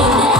Oh.